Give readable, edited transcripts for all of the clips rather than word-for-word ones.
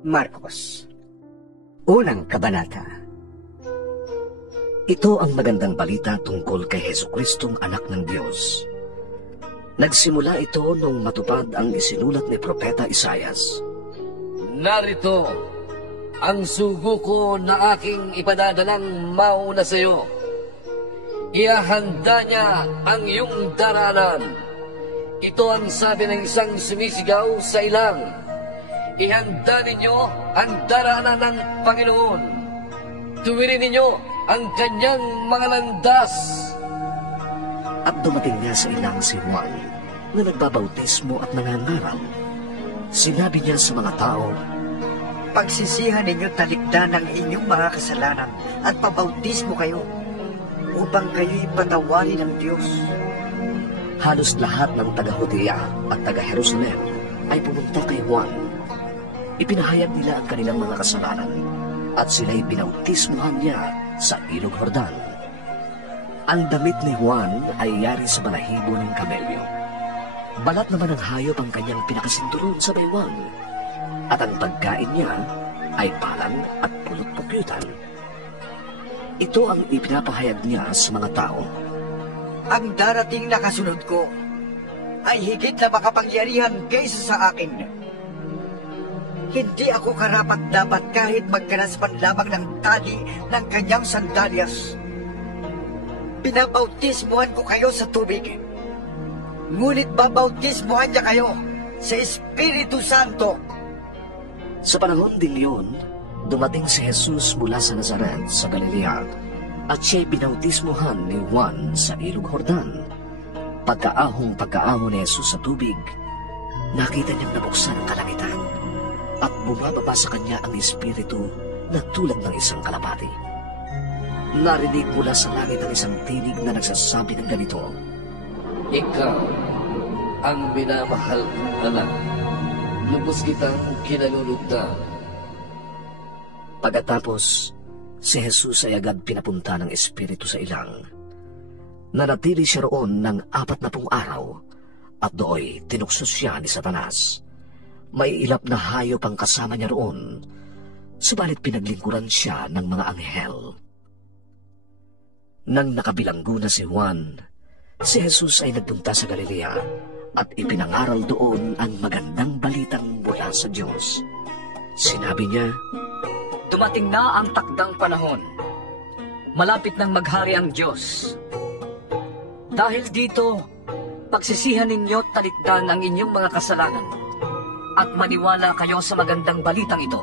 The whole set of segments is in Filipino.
Marcos, unang kabanata. Ito ang magandang balita tungkol kay Jesucristong anak ng Diyos. Nagsimula ito nung matupad ang isinulat ni Propeta Isaias. Narito ang sugo ko na aking ipadadalang mauna sa iyo. Iahanda niya ang iyong daranan. Ito ang sabi ng isang sumisigaw sa ilang. Ihanda ninyo ang daraanan ng Panginoon. Tuwirin ninyo ang kanyang mga landas. At dumating niya sa ilang si Juan na nagbabautismo at nangangaral. Sinabi niya sa mga tao, pagsisihan ninyo talikdan ng inyong mga kasalanan at pabautismo kayo upang kayo'y patawarin ng Diyos. Halos lahat ng taga-Judea at taga-Jerusalem ay pumunta kay Juan. Ipinahayag nila ang kanilang mga kasalanan at sila'y binautismohan niya sa Ilog Jordan. Ang damit ni Juan ay yari sa balahibo ng kamelyo. Balat naman ng hayop ang kanyang pinakasinturon sa baywang. At ang pagkain niya ay palang at pulot-pukyutan. Ito ang ipinapahayag niya sa mga tao. Ang darating na kasunod ko ay higit na makapangyarihan kaysa sa akin. Hindi ako karapat-dapat kahit magkanas man lamang ng tali ng kanyang sandalyas. Pinabautismuhan ko kayo sa tubig, ngunit babautismuhan niya kayo sa Espiritu Santo. Sa panahon din yun, dumating si Jesus mula sa Nazaret sa Galilea at siya'y binautismuhan ni Juan sa Ilog Jordan. Pagkaahong ni Jesus sa tubig, nakita niyang nabuksan ang kalangitan at bumababa sa kanya ang Espiritu na tulad ng isang kalapati. Narinig mula sa langit ang isang tinig na nagsasabi ng ganito, Ikaw ang minamahal kong anak. Lubos kitang kinalulugdan. Pagkatapos, si Jesus ay agad pinapunta ng Espiritu sa ilang. Nanatili siya roon ng 40 araw at dooy tinukso siya ni Satanas. May ilap na hayop ang kasama niya roon, subalit pinaglingkuran siya ng mga anghel. Nang nakabilanggo na si Juan, si Jesus ay nagpunta sa Galilea at ipinangaral doon ang magandang balitang mula sa Diyos. Sinabi niya, dumating na ang takdang panahon. Malapit nang maghari ang Diyos. Dahil dito, pagsisihan ninyo talikdan ang inyong mga kasalanan at maniwala kayo sa magandang balitang ito.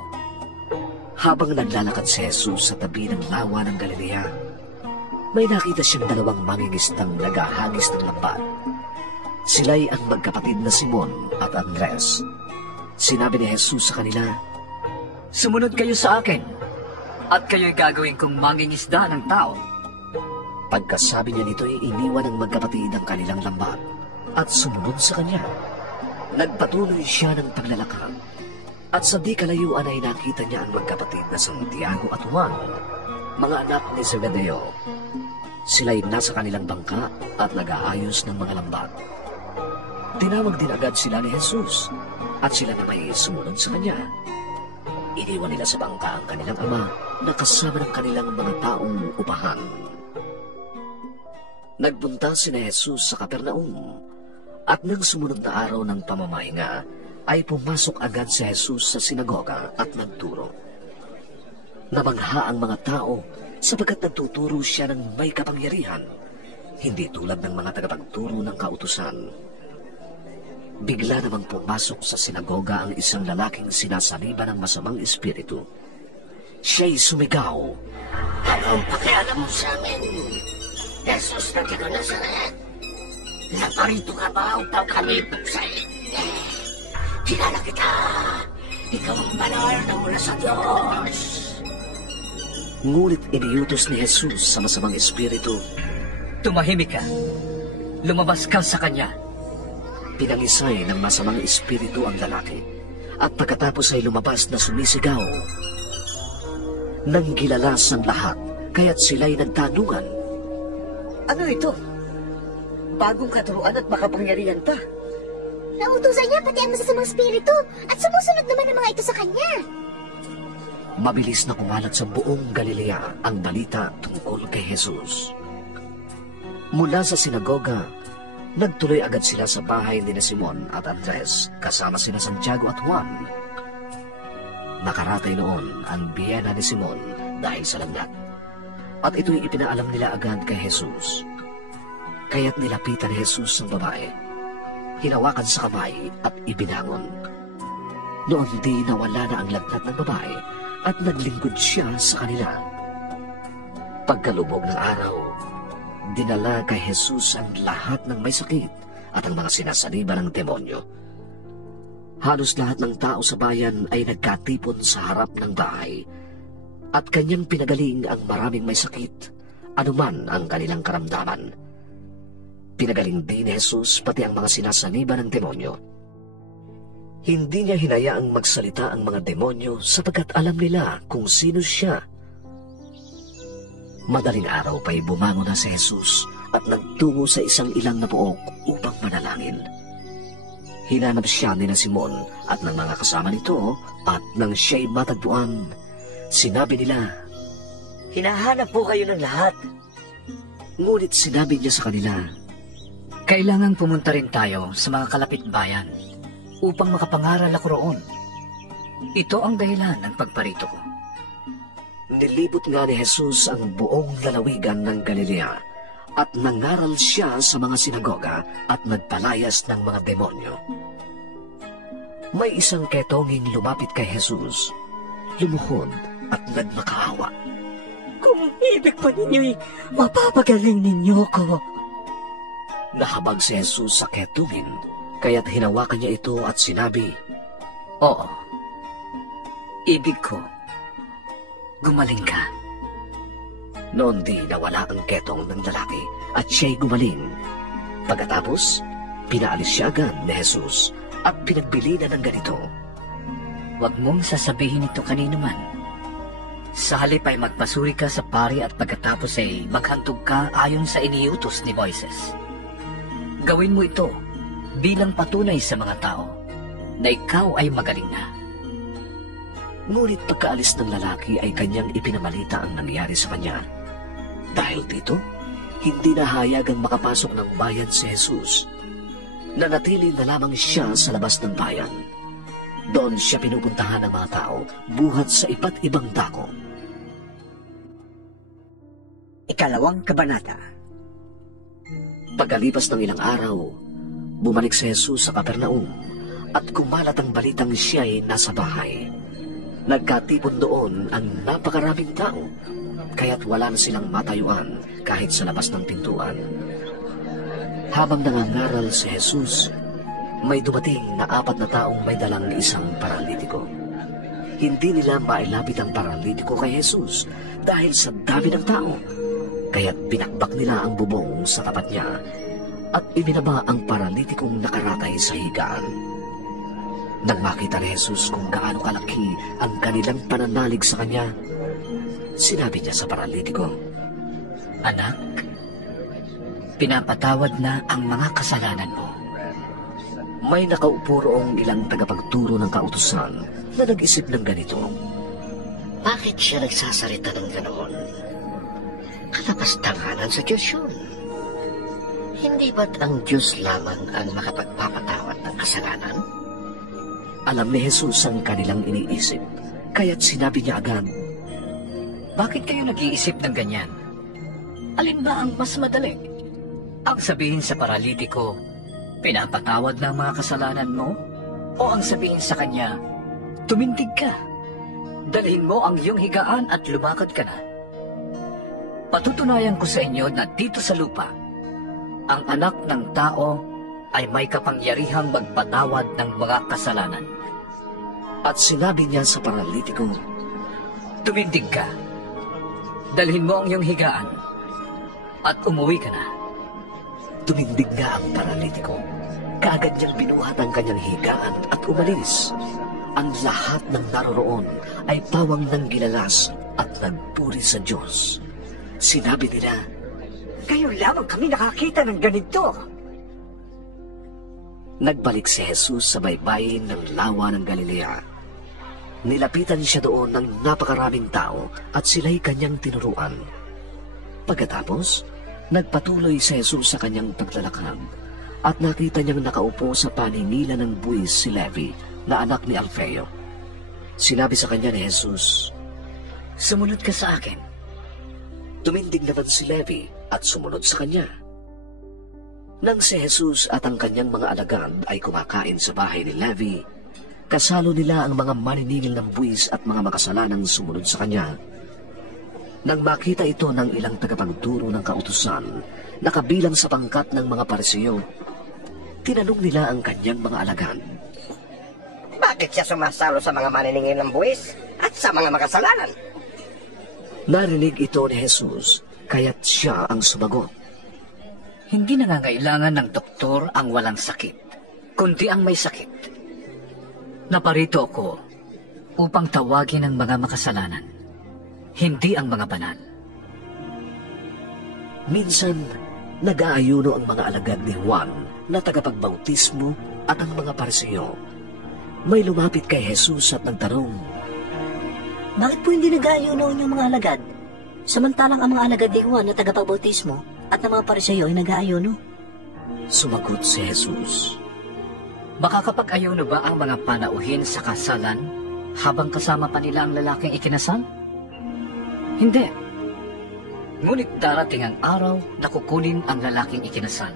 Habang naglalakad si Jesus sa tabi ng lawa ng Galilea, may nakita siyang 2 mangingistang naghahagis ng lambat. Sila'y ang magkapatid na Simon at Andres. Sinabi ni Jesus sa kanila, sumunod kayo sa akin, at kayo'y gagawin kong mangingisda ng tao. Pagkasabi niya nito'y iniwan ng magkapatid ang kanilang lambat at sumunod sa kanya. Nagpatuloy siya ng paglalakad, at sa di kalayuan ay nakita niya ang magkapatid na Santiago at Juan, mga anak ni Zebedeo. Sila'y nasa kanilang bangka at nag-aayos ng mga lambat. Tinawag din agad sila ni Jesus, at sila na may sumunod sa kanya. Iniwan nila sa bangka ang kanilang ama na kasama ng kanilang mga taong upahan. Nagpunta si Jesus sa Capernaum, at nang sumunod na araw ng pamamahinga, ay pumasok agad si Jesus sa sinagoga at nagturo. Nabangha ang mga tao sapagkat nagtuturo siya ng may kapangyarihan, hindi tulad ng mga tagapagturo ng kautusan. Bigla namang pumasok sa sinagoga ang isang lalaking sinasaliba ng masamang espiritu. Siya'y sumigaw, Anong pakialam mo sa amin, Jesus na taga Nazaret? Naparito ka ba upang kami buksain? Kilala kita. Ikaw ang banal na mula sa Diyos. Ngunit iniutos ni Jesus sa masamang espiritu, Tumahimik ka. Lumabas ka sa kanya. Pinangisay ng masamang espiritu ang lalaki, at pagkatapos ay lumabas na sumisigaw. Nang gilalas ang lahat, kaya't sila'y nagtanungan. Ano ito? Bagong katuruan at makapangyarihan pa. Nautusan niya pati ang masasamang spirito at sumusunod naman ang mga ito sa kanya. Mabilis na kumalat sa buong Galilea ang balita tungkol kay Jesus. Mula sa sinagoga, nagtuloy agad sila sa bahay ni Simon at Andres kasama sina Santiago at Juan. Nakaratay noon ang biyena ni Simon dahil sa lagnat, at ito'y ipinaalam nila agad kay Jesus. Kaya't nilapitan ni Jesus ang babae, hinawakan sa kamay at ibinangon. Noon di nawala na ang lagnat ng babae at naglingkod siya sa kanila. Pagkalubog ng araw, dinala kay Jesus ang lahat ng may sakit at ang mga sinasaniba ng demonyo. Halos lahat ng tao sa bayan ay nagkatipon sa harap ng bahay at kanyang pinagaling ang maraming may sakit, anuman ang kanilang karamdaman. Pinagaling din ni Jesus pati ang mga sinasaniba ng demonyo. Hindi niya hinayaang magsalita ang mga demonyo sapagkat alam nila kung sino siya. Madaling araw pa'y bumangon na si Jesus at nagtungo sa isang ilang na buok upang manalangin. Hinanap siya ni Simon at ng mga kasama nito, at nang siya'y matagpuan, sinabi nila, Hinahanap po kayo ng lahat. ngunit sinabi niya sa kanila, Kailangang pumunta rin tayo sa mga kalapit bayan upang makapangaral ako roon. Ito ang dahilan ng pagparito ko. Nilibot nga ni Jesus ang buong lalawigan ng Galilea at nangaral siya sa mga sinagoga at nagpalayas ng mga demonyo. May isang ketonging lumapit kay Jesus, lumuhod at nagmakaawa. Kung ibig pa ninyo'y mapapagaling ninyo ko. Nahabag si Jesus sa ketongin, kaya't hinawakan niya ito at sinabi, Oo, ibig ko, gumaling ka. Noon di nawala ang ketong ng lalaki at siya'y gumaling. Pagkatapos, pinaalis siya agad ni Jesus at pinagbili na ng ganito. Huwag mong sasabihin ito kanino man. Sa halip ay magpasuri ka sa pari at pagkatapos ay maghantog ka ayon sa iniutos ni Moises. Gawin mo ito bilang patunay sa mga tao na ikaw ay magaling na. Ngunit pagkaalis ng lalaki ay kanyang ipinamalita ang nangyari sa kanya. Dahil dito, hindi na hayagang makapasok ng bayan si Jesus. Nanatili na lamang siya sa labas ng bayan. Doon siya pinupuntahan ng mga tao buhat sa iba't ibang dako. Ikalawang kabanata. Pagkalipas ng ilang araw, bumalik si Jesus sa Capernaum at kumalat ang balitang siya'y nasa bahay. Nagkatipon doon ang napakaraming tao, kaya't wala na silang matayuan kahit sa labas ng pintuan. Habang nangangaral si Jesus, may dumating na 4 na taong may dalang isang paralitiko. Hindi nila mailapit ang paralitiko kay Jesus dahil sa dami ng tao, kaya't binakbak nila ang bubong sa tapat niya at ibinaba ang paralitikong nakaratay sa higaan. Nang makita ni Jesus kung gaano kalaki ang kanilang pananalig sa kanya, sinabi niya sa paralitiko, Anak, pinapatawad na ang mga kasalanan mo. May nakaupo roong ilang tagapagturo ng kautusan na nag-isip ng ganito. Bakit siya nagsasarita ng ganoon? Kalapastanganan sa Diyos yun. Hindi ba't ang Diyos lamang ang makapagpapatawad ng kasalanan? Alam ni Jesus ang kanilang iniisip, kaya't sinabi niya agad, Bakit kayo nag-iisip ng ganyan? Alin ba ang mas madali? Ang sabihin sa paralitiko, pinapatawad ng mga kasalanan mo? O ang sabihin sa kanya, tumindig ka, dalhin mo ang iyong higaan at lumakad ka na? Patutunayan ko sa inyo na dito sa lupa, ang anak ng tao ay may kapangyarihang magpatawad ng mga kasalanan. at sinabi niya sa paralitiko, Tumindig ka, dalhin mo ang iyong higaan, at umuwi ka na. Tumindig nga ang paralitiko. Kaagad niyang binuhat ang kanyang higaan at umalis. Ang lahat ng naroroon ay pawang nang gilalas at nagpuri sa Diyos. Sinabi nila, Ngayon lamang kami nakakita ng ganito. Nagbalik si Jesus sa baybayin ng lawa ng Galilea. Nilapitan siya doon ng napakaraming tao at sila'y kanyang tinuruan. Pagkatapos, nagpatuloy si Jesus sa kanyang paglalakad at nakita niyang nakaupo sa paninila ng buwis si Levi na anak ni Alfeo. Sinabi sa kanya ni Jesus, Sumunod ka sa akin. Tumindig naman si Levi at sumunod sa kanya. Nang si Jesus at ang kanyang mga alagad ay kumakain sa bahay ni Levi, kasalo nila ang mga maniningil ng buwis at mga makasalanang sumunod sa kanya. Nang makita ito ng ilang tagapagturo ng kautusan na kabilang sa pangkat ng mga Pariseo, tinanong nila ang kanyang mga alagad. Bakit siya sumasalo sa mga maniningil ng buwis at sa mga makasalanan? Narinig ito ni Jesus, kaya't siya ang sumagot. Hindi nangangailangan ng doktor ang walang sakit, kundi ang may sakit. Naparito ako upang tawagin ang mga makasalanan, hindi ang mga banal. Minsan, nag-aayuno ang mga alagad ni Juan na tagapagbautismo at ang mga Pariseo. May lumapit kay Jesus at nagtanong, Bakit po hindi nag-aayuno ang inyong mga alagad? Samantalang ang mga alagad ni Juan na tagapagbautismo at ng mga Pariseo ay nag-aayuno. Sumagot si Jesus, Makakapag-ayuno ba ang mga panauhin sa kasalan habang kasama pa nila ang lalaking ikinasal? Hindi. Ngunit darating ang araw na kukunin ang lalaking ikinasal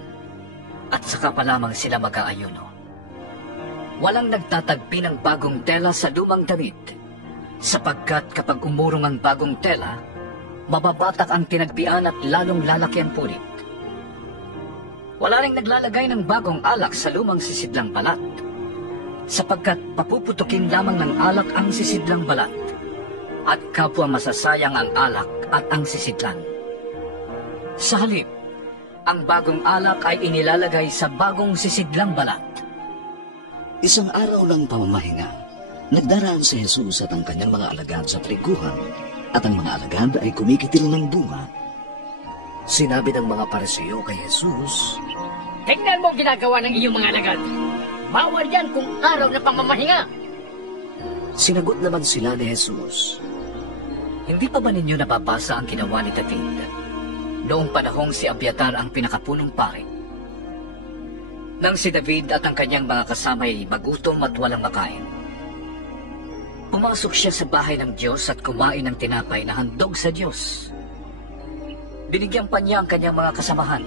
at saka pa lamang sila mag-aayuno. Walang nagtatagpi ng bagong tela sa lumang damit, sapagkat kapag umurong ang bagong tela, mababatak ang tinagpian at lalong lalaki ang punit. Wala ring naglalagay ng bagong alak sa lumang sisidlang balat, sapagkat papuputukin lamang ng alak ang sisidlang balat, at kapwa masasayang ang alak at ang sisidlan. Sa halip, ang bagong alak ay inilalagay sa bagong sisidlang balat. Isang araw ng pamamahinga, nagdaraan si Jesus at ang kanyang mga alagad sa triguhan, at ang mga alagad ay kumikitil ng bunga. Sinabi ng mga Pariseo kay Jesus, Tingnan mo ang ginagawa ng iyong mga alagad. Bawal yan kung araw na pamamahinga. Sinagot naman sila ni Jesus, Hindi pa ba ninyo nababasa ang ginawa ni David noong panahong si Abiatar ang pinakapunong pari? Nang si David at ang kanyang mga kasamay magutom at walang makain, pumasok siya sa bahay ng Diyos at kumain ng tinapay na handog sa Diyos. Binigyan pa niya ang kanyang mga kasamahan.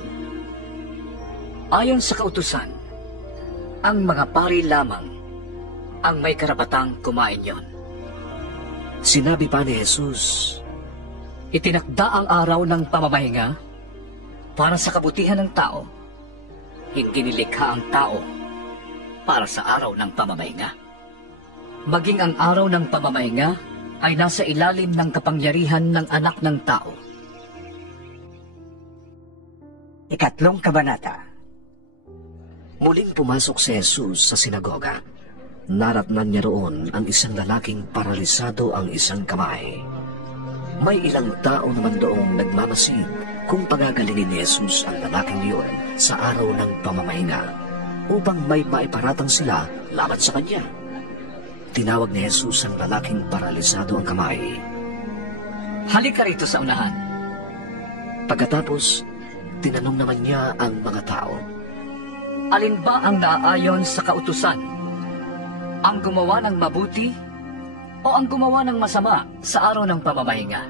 Ayon sa kautusan, ang mga pari lamang ang may karapatang kumain yon. sinabi pa ni Jesus, Itinakda ang araw ng pamamahinga para sa kabutihan ng tao. Hindi nilikha ang tao para sa araw ng pamamahinga. Maging ang araw ng pamamahinga ay nasa ilalim ng kapangyarihan ng anak ng tao. Ikatlong kabanata. Muling pumasok si Jesus sa sinagoga. Naratnan niya roon ang isang lalaking paralisado ang isang kamay. May ilang tao naman doong nagmamasid kung pagagalingin ni Jesus ang lalaking iyon sa araw ng pamamahinga upang may maiparatang sila laban sa kanya. Tinawag ni Jesus ang lalaking paralisado ang kamay. Halika rito sa unahan. Pagkatapos, tinanong naman niya ang mga tao, Alin ba ang naaayon sa kautusan? Ang gumawa ng mabuti o ang gumawa ng masama sa araw ng pamamahinga?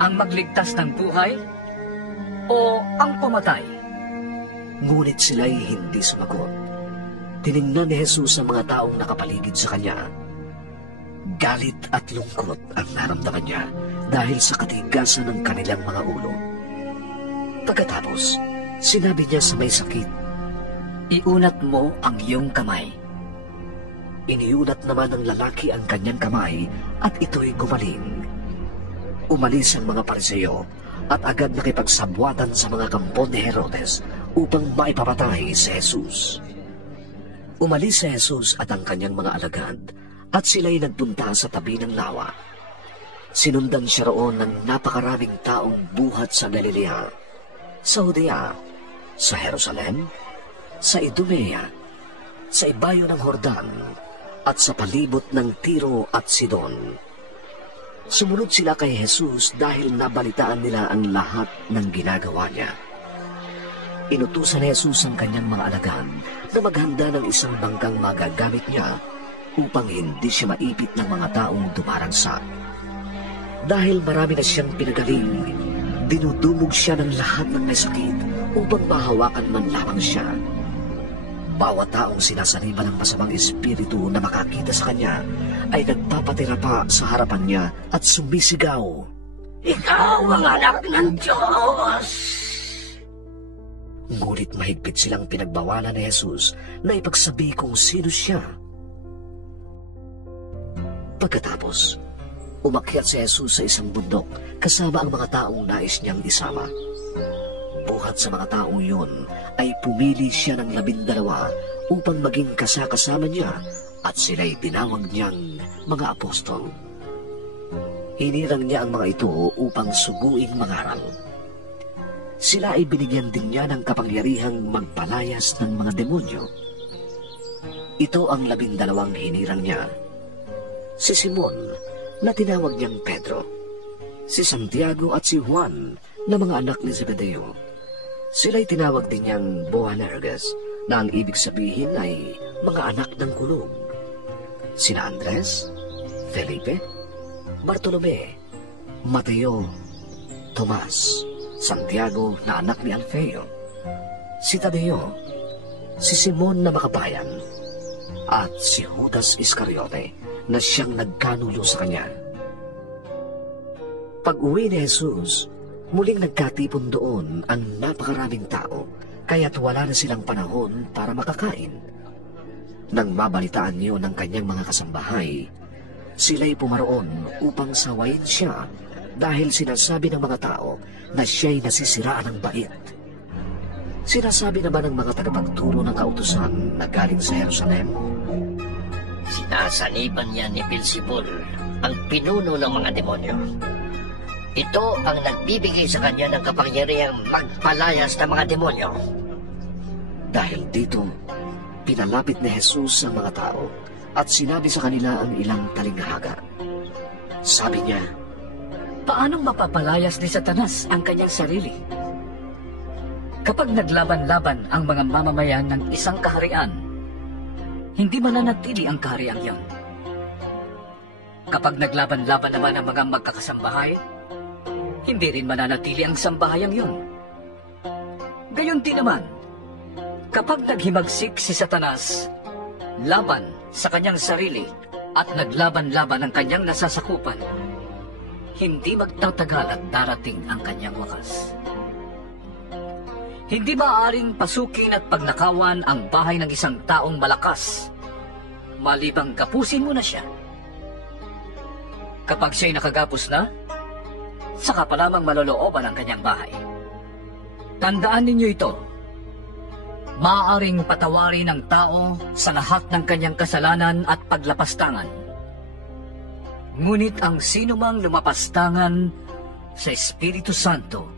Ang magligtas ng buhay o ang pumatay? Ngunit sila'y hindi sumagot. Tiningnan ni Jesus ang mga taong nakapaligid sa kanya. Galit at lungkot ang naramdaman niya dahil sa katigasan ng kanilang mga ulo. Pagkatapos, sinabi niya sa may sakit, Iunat mo ang iyong kamay. Iniunat naman ng lalaki ang kanyang kamay at ito'y gumaling. Umalis ang mga Pariseo at agad nakipagsabwatan sa mga kampon ni Herodes upang maipapatay si Jesus. Umalis si Jesus at ang kanyang mga alagad at sila'y nagpunta sa tabi ng lawa. Sinundan siya roon ng napakaraming taong buhat sa Galilea, sa Judea, sa Jerusalem, sa Idumea, sa ibayo ng Jordan, at sa palibot ng Tiro at Sidon. Sumunod sila kay Jesus dahil nabalitaan nila ang lahat ng ginagawa niya. Inutusan ni Jesus ang kanyang mga alagad na maghanda ng isang bangkang magagamit niya upang hindi siya maipit ng mga taong dumaragsa. Dahil marami na siyang pinagaling, dinudumog siya ng lahat ng may sakit upang mahawakan man lamang siya. Bawat taong sinasaniba ng masamang espiritu na makakita sa kanya ay nagpapatira pa sa harapan niya at sumisigaw, Ikaw ang anak ng Diyos! Ngunit mahigpit silang pinagbawalan ni Jesus na ipagsabi kung sino siya. Pagkatapos, umakyat si Jesus sa isang bundok kasama ang mga taong nais niyang isama. Buhat sa mga taong yun ay pumili siya ng 12 upang maging kasakasama niya at sila'y tinawag niyang mga apostol. Hinirang niya ang mga ito upang suguing mangaral. Sila ay binigyan din niya ng kapangyarihang magpalayas ng mga demonyo. Ito ang 12 hinirang niya. Si Simon, na tinawag niyang Pedro, si Santiago at si Juan, na mga anak ni Zebedeo. Sila'y tinawag din niyang Boanerges, na ang ibig sabihin ay mga anak ng kulog. Sina Andres, Felipe, Bartolome, Mateo, Tomas, Santiago na anak ni Alfeo, si Tadeo, si Simon na makabayan, at si Judas Iscariote na siyang nagkanulo sa kanya. Pag-uwi ni Jesus, muling nagkatipon doon ang napakaraming tao, kaya't wala na silang panahon para makakain. Nang mabalitaan niyo ng kanyang mga kasambahay, sila'y pumaroon upang sawayin siya dahil sinasabi ng mga tao na siya'y nasisiraan ng bait. Sinasabi naman ng mga tagapagturo ng kautusan na galing sa Jerusalem, Sinasaniban niya ni Beelzebul, ang pinuno ng mga demonyo. Ito ang nagbibigay sa kanya ng kapangyarihang magpalayas ng mga demonyo. Dahil dito, pinalapit ni Jesus ang mga tao at sinabi sa kanila ang ilang talinghaga. Sabi niya, Paanong mapapalayas ni Satanas ang kanyang sarili? Kapag naglaban-laban ang mga mamamayan ng isang kaharian, hindi mananatili ang kahariang iyon. Kapag naglaban-laban naman ang mga magkakasambahay, hindi rin mananatili ang sambahayang iyon. Gayon din naman, kapag naghimagsik si Satanas laban sa kanyang sarili at naglaban-laban ang kanyang nasasakupan, hindi magtatagal at darating ang kanyang wakas. Hindi maaaring pasukin at pagnakawan ang bahay ng isang taong malakas, malibang gapusin mo na siya. Kapag siya'y nakagapos na, saka pa lamang malolooban ang kanyang bahay. Tandaan ninyo ito, maaaring patawarin ng tao sa lahat ng kanyang kasalanan at paglapastangan. Ngunit ang sinumang lumapastangan sa Espiritu Santo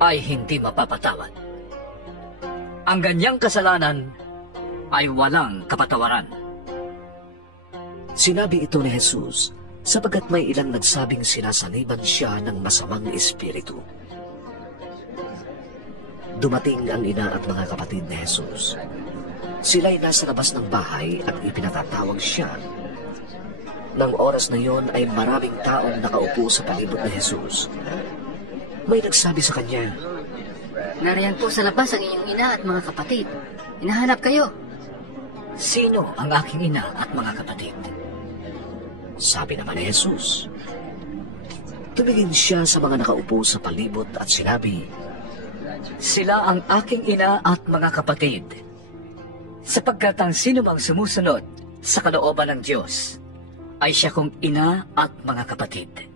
ay hindi mapapatawad. Ang ganyang kasalanan ay walang kapatawaran. Sinabi ito ni Jesus sapagkat may ilang nagsabing sinasaniban siya ng masamang espiritu. Dumating ang ina at mga kapatid ni Jesus. Sila'y nasa labas ng bahay at ipinatatawag siya. Nang oras na yon ay maraming taong nakaupo sa palibot ni Jesus. May nagsabi sa kanya, Nariyan po sa labas ang inyong ina at mga kapatid. Hinahanap kayo. Sino ang aking ina at mga kapatid? Sabi naman ni Jesus. Tumingin siya sa mga nakaupo sa palibot at sinabi, Sila ang aking ina at mga kapatid, sapagkat ang sinumang sumusunod sa kalooban ng Diyos ay siya kong ina at mga kapatid.